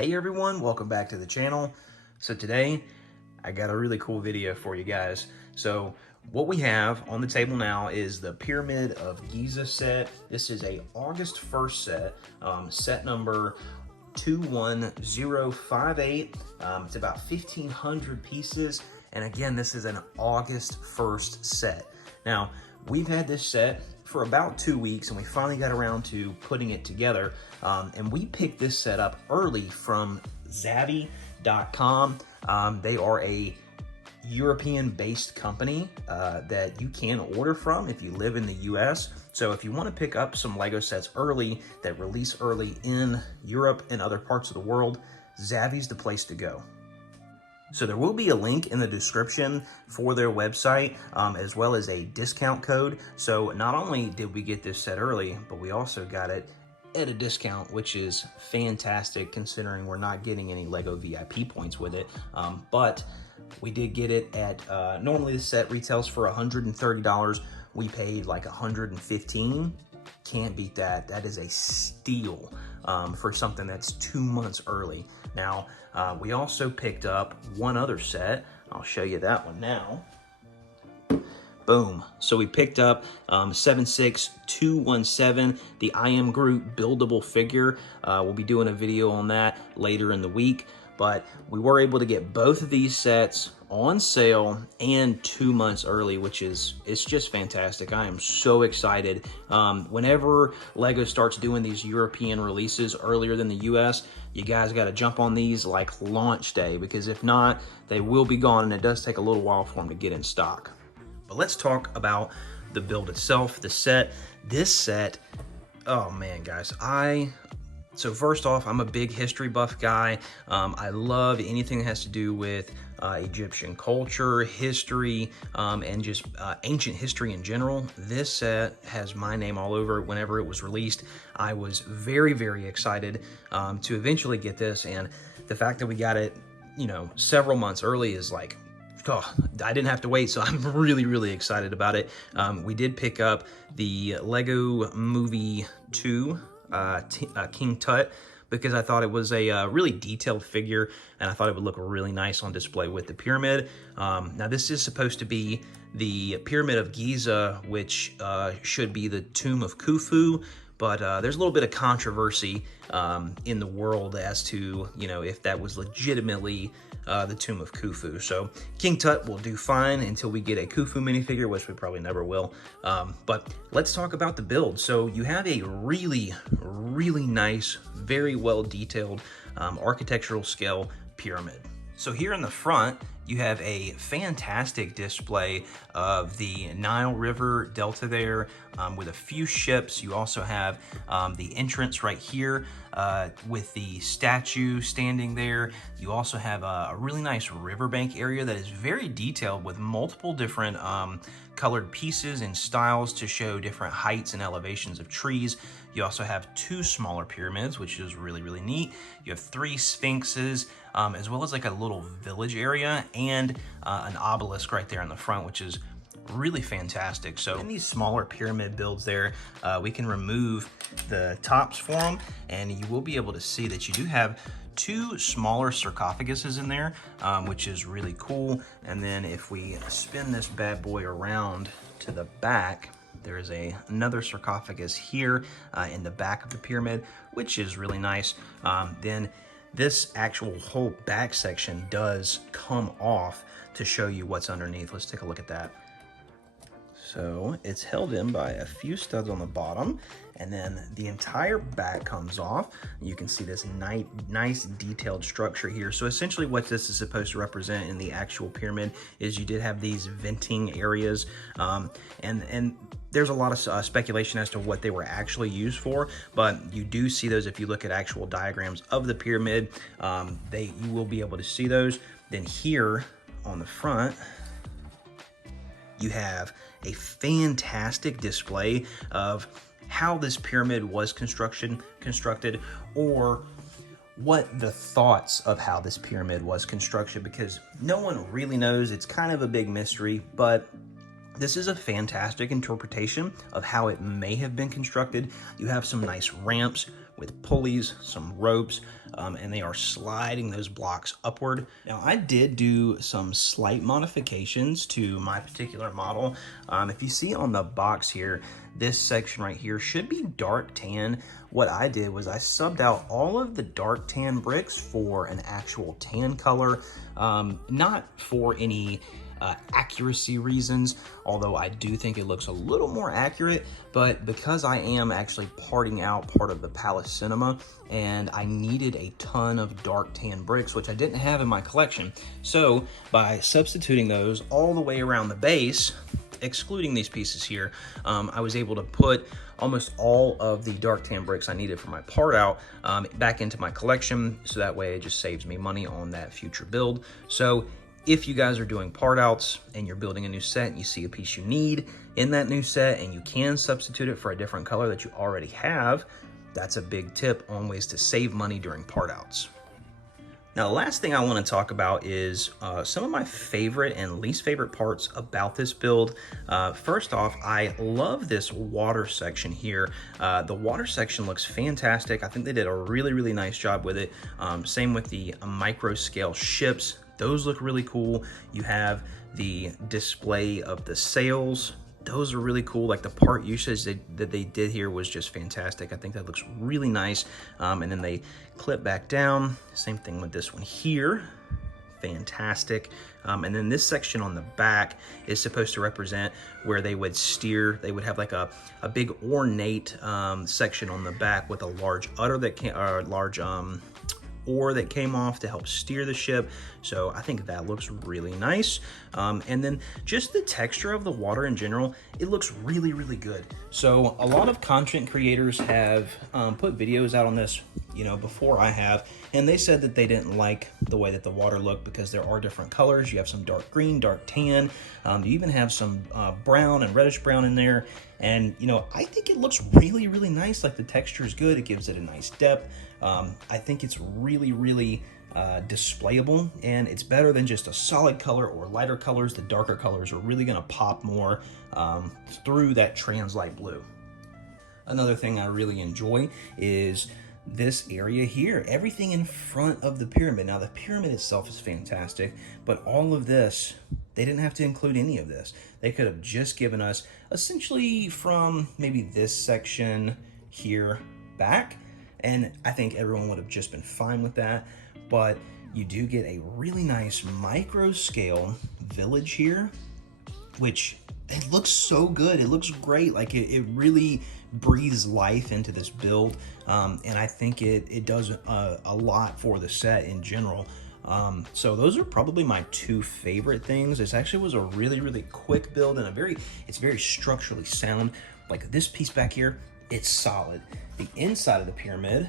Hey everyone, welcome back to the channel. So today I got a really cool video for you guys. So what we have on the table now is the Pyramid of Giza set. This is a August 1st set, set number 21058. It's about 1,500 pieces. And again, this is an August 1st set. Now, we've had this set for about 2 weeks and we finally got around to putting it together. And we picked this set up early from Zavvi.com. They are a European-based company that you can order from if you live in the US. So if you want to pick up some Lego sets early that release early in Europe and other parts of the world, Zavvi's the place to go. So there will be a link in the description for their website, as well as a discount code. So not only did we get this set early, but we also got it at a discount, which is fantastic considering we're not getting any Lego VIP points with it. But we did get it at, normally the set retails for $130. We paid like $115. Can't beat that. That is a steal for something that's 2 months early. Now, we also picked up one other set. I'll show you that one now. Boom. So we picked up 76217, the I Am Groot buildable figure. We'll be doing a video on that later in the week, but we were able to get both of these sets on sale and 2 months early, which is, it's just fantastic. I am so excited. Whenever Lego starts doing these European releases earlier than the US, you guys got to jump on these like launch day, because if not, they will be gone, and it does take a little while for them to get in stock. But let's talk about the build itself, the set. This set, oh man, guys, so first off, I'm a big history buff guy. I love anything that has to do with Egyptian culture, history, and just ancient history in general. This set has my name all over it. Whenever it was released, I was very, very excited to eventually get this. And the fact that we got it, you know, several months early is like, oh, I didn't have to wait, so I'm really, really excited about it. We did pick up the Lego Movie 2 King Tut, because I thought it was a really detailed figure, and I thought it would look really nice on display with the pyramid. Now, this is supposed to be the Pyramid of Giza, which should be the Tomb of Khufu, but there's a little bit of controversy in the world as to, you know, if that was legitimately the Tomb of Khufu. So King Tut will do fine until we get a Khufu minifigure, which we probably never will. But let's talk about the build. So you have a really, really nice, very well detailed architectural scale pyramid. So here in the front, you have a fantastic display of the Nile River Delta there with a few ships. You also have the entrance right here with the statue standing there. You also have a really nice riverbank area that is very detailed with multiple different colored pieces and styles to show different heights and elevations of trees. You also have 2 smaller pyramids, which is really, really neat. You have 3 sphinxes, as well as like a little village area and an obelisk right there in the front, which is really fantastic. So in these smaller pyramid builds there, we can remove the tops for them, and you will be able to see that you do have 2 smaller sarcophaguses in there, which is really cool. And then if we spin this bad boy around to the back, there is another sarcophagus here in the back of the pyramid, which is really nice. Then this actual whole back section does come off to show you what's underneath. Let's take a look at that. So it's held in by a few studs on the bottom, and then the entire back comes off. You can see this nice detailed structure here. So essentially what this is supposed to represent in the actual pyramid is you did have these venting areas, and there's a lot of speculation as to what they were actually used for, but you do see those if you look at actual diagrams of the pyramid. You will be able to see those. Then here on the front, you have a fantastic display of how this pyramid was constructed, or what the thoughts of how this pyramid was constructed, because no one really knows. It's kind of a big mystery, but this is a fantastic interpretation of how it may have been constructed. You have some nice ramps with pulleys, some ropes, and they are sliding those blocks upward. Now, I did do some slight modifications to my particular model. If you see on the box here, this section right here should be dark tan. What I did was I subbed out all of the dark tan bricks for an actual tan color, not for any accuracy reasons, although I do think it looks a little more accurate, but because I am actually parting out part of the Palace Cinema and I needed a ton of dark tan bricks, which I didn't have in my collection. So by substituting those all the way around the base, excluding these pieces here, I was able to put almost all of the dark tan bricks I needed for my part out back into my collection, so that way it just saves me money on that future build. So if you guys are doing part outs and you're building a new set and you see a piece you need in that new set and you can substitute it for a different color that you already have, that's a big tip on ways to save money during part outs. Now, the last thing I want to talk about is some of my favorite and least favorite parts about this build. First off, I love this water section here. The water section looks fantastic. I think they did a really, really nice job with it. Same with the micro scale ships. Those look really cool. You have the display of the sails. Those are really cool. Like the part usage that they did here was just fantastic. I think that looks really nice. And then they clip back down. Same thing with this one here. Fantastic. And then this section on the back is supposed to represent where they would steer. They would have like a big ornate section on the back with a large udder that can, or large oar that came off to help steer the ship. So I think that looks really nice. And then just the texture of the water in general, it looks really, really good. So a lot of content creators have put videos out on this, you know, before I have, and they said that they didn't like the way that the water looked because there are different colors. You have some dark green, dark tan. You even have some brown and reddish brown in there. And, you know, I think it looks really, really nice. Like the texture is good. It gives it a nice depth. I think it's really, really displayable, and it's better than just a solid color or lighter colors. The darker colors are really gonna pop more through that trans light blue. Another thing I really enjoy is this area here, everything in front of the pyramid. Now the pyramid itself is fantastic, but all of this, they didn't have to include any of this. They could have just given us essentially from maybe this section here back, and I think everyone would have just been fine with that. But you do get a really nice micro scale village here, which it looks so good. It looks great. Like it really breathes life into this build. And I think it does a lot for the set in general. So those are probably my two favorite things. This actually was a really, really quick build and it's very structurally sound. Like this piece back here, it's solid. The inside of the pyramid,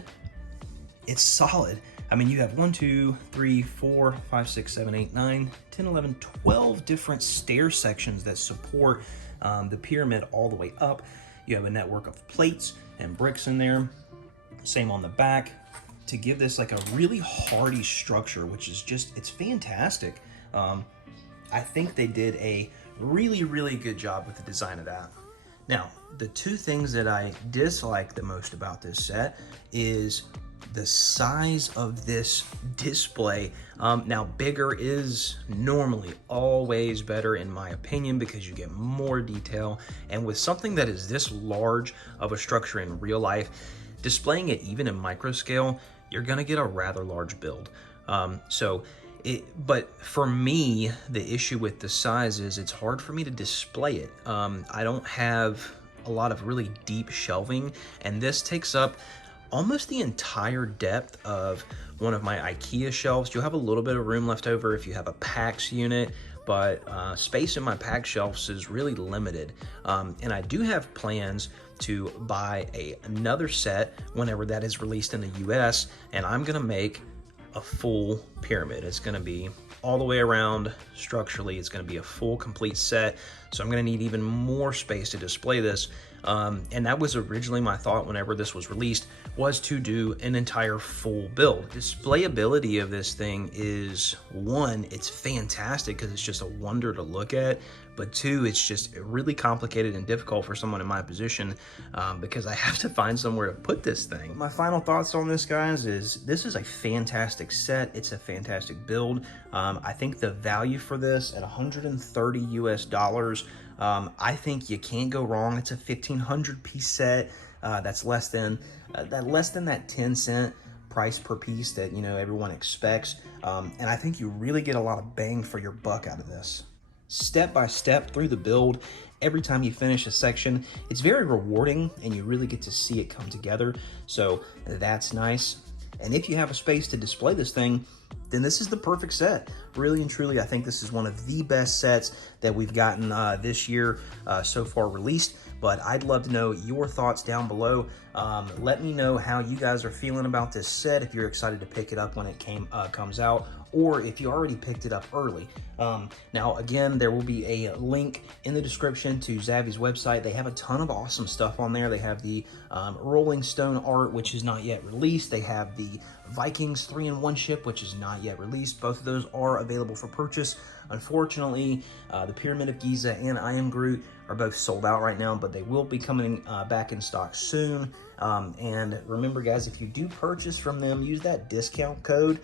it's solid. I mean, you have 1, 2, 3, 4, 5, 6, 7, 8, 9, 10, 11, 12 different stair sections that support the pyramid all the way up. You have a network of plates and bricks in there. Same on the back to give this like a really hardy structure, which is just, it's fantastic. I think they did a really, really good job with the design of that. Now, the two things that I dislike the most about this set is the size of this display. Now, bigger is normally always better in my opinion because you get more detail. And with something that is this large of a structure in real life, displaying it even in micro scale, you're gonna get a rather large build. But for me, the issue with the size is it's hard for me to display it. I don't have a lot of really deep shelving, and this takes up almost the entire depth of one of my IKEA shelves. You'll have a little bit of room left over if you have a PAX unit, but space in my PAX shelves is really limited. And I do have plans to buy another set whenever that is released in the US, and I'm gonna make a full pyramid. It's gonna be all the way around structurally. It's gonna be a full complete set. So I'm gonna need even more space to display this. And that was originally my thought whenever this was released, was to do an entire full build. Displayability of this thing is, one, it's fantastic because it's just a wonder to look at, but two, it's just really complicated and difficult for someone in my position because I have to find somewhere to put this thing. My final thoughts on this, guys, is this is a fantastic set. It's a fantastic build. I think the value for this at $130 US, I think you can't go wrong. It's a 1,500 piece set. That's less than that 10-cent price per piece that, you know, everyone expects. And I think you really get a lot of bang for your buck out of this. Step by step through the build, every time you finish a section, it's very rewarding and you really get to see it come together. So that's nice. And if you have a space to display this thing, then this is the perfect set. Really and truly, I think this is one of the best sets that we've gotten this year so far released. But I'd love to know your thoughts down below. Let me know how you guys are feeling about this set, if you're excited to pick it up when it comes out, or if you already picked it up early. Now, again, there will be a link in the description to Zavvy's website. They have a ton of awesome stuff on there. They have the Rolling Stone art, which is not yet released. They have the Vikings 3-in-1 ship, which is not yet released. Both of those are available for purchase. Unfortunately, the Pyramid of Giza and I Am Groot are both sold out right now, but they will be coming back in stock soon. And remember, guys, if you do purchase from them, use that discount code,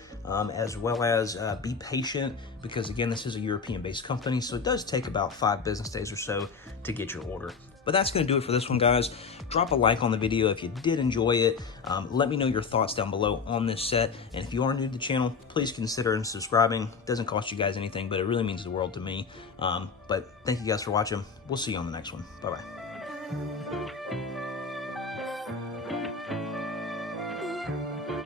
as well as be patient, because again, this is a European-based company, so it does take about 5 business days or so to get your order. But that's going to do it for this one, guys. Drop a like on the video if you did enjoy it. Let me know your thoughts down below on this set. And if you are new to the channel, please consider subscribing. It doesn't cost you guys anything, but it really means the world to me. But thank you guys for watching. We'll see you on the next one. Bye-bye.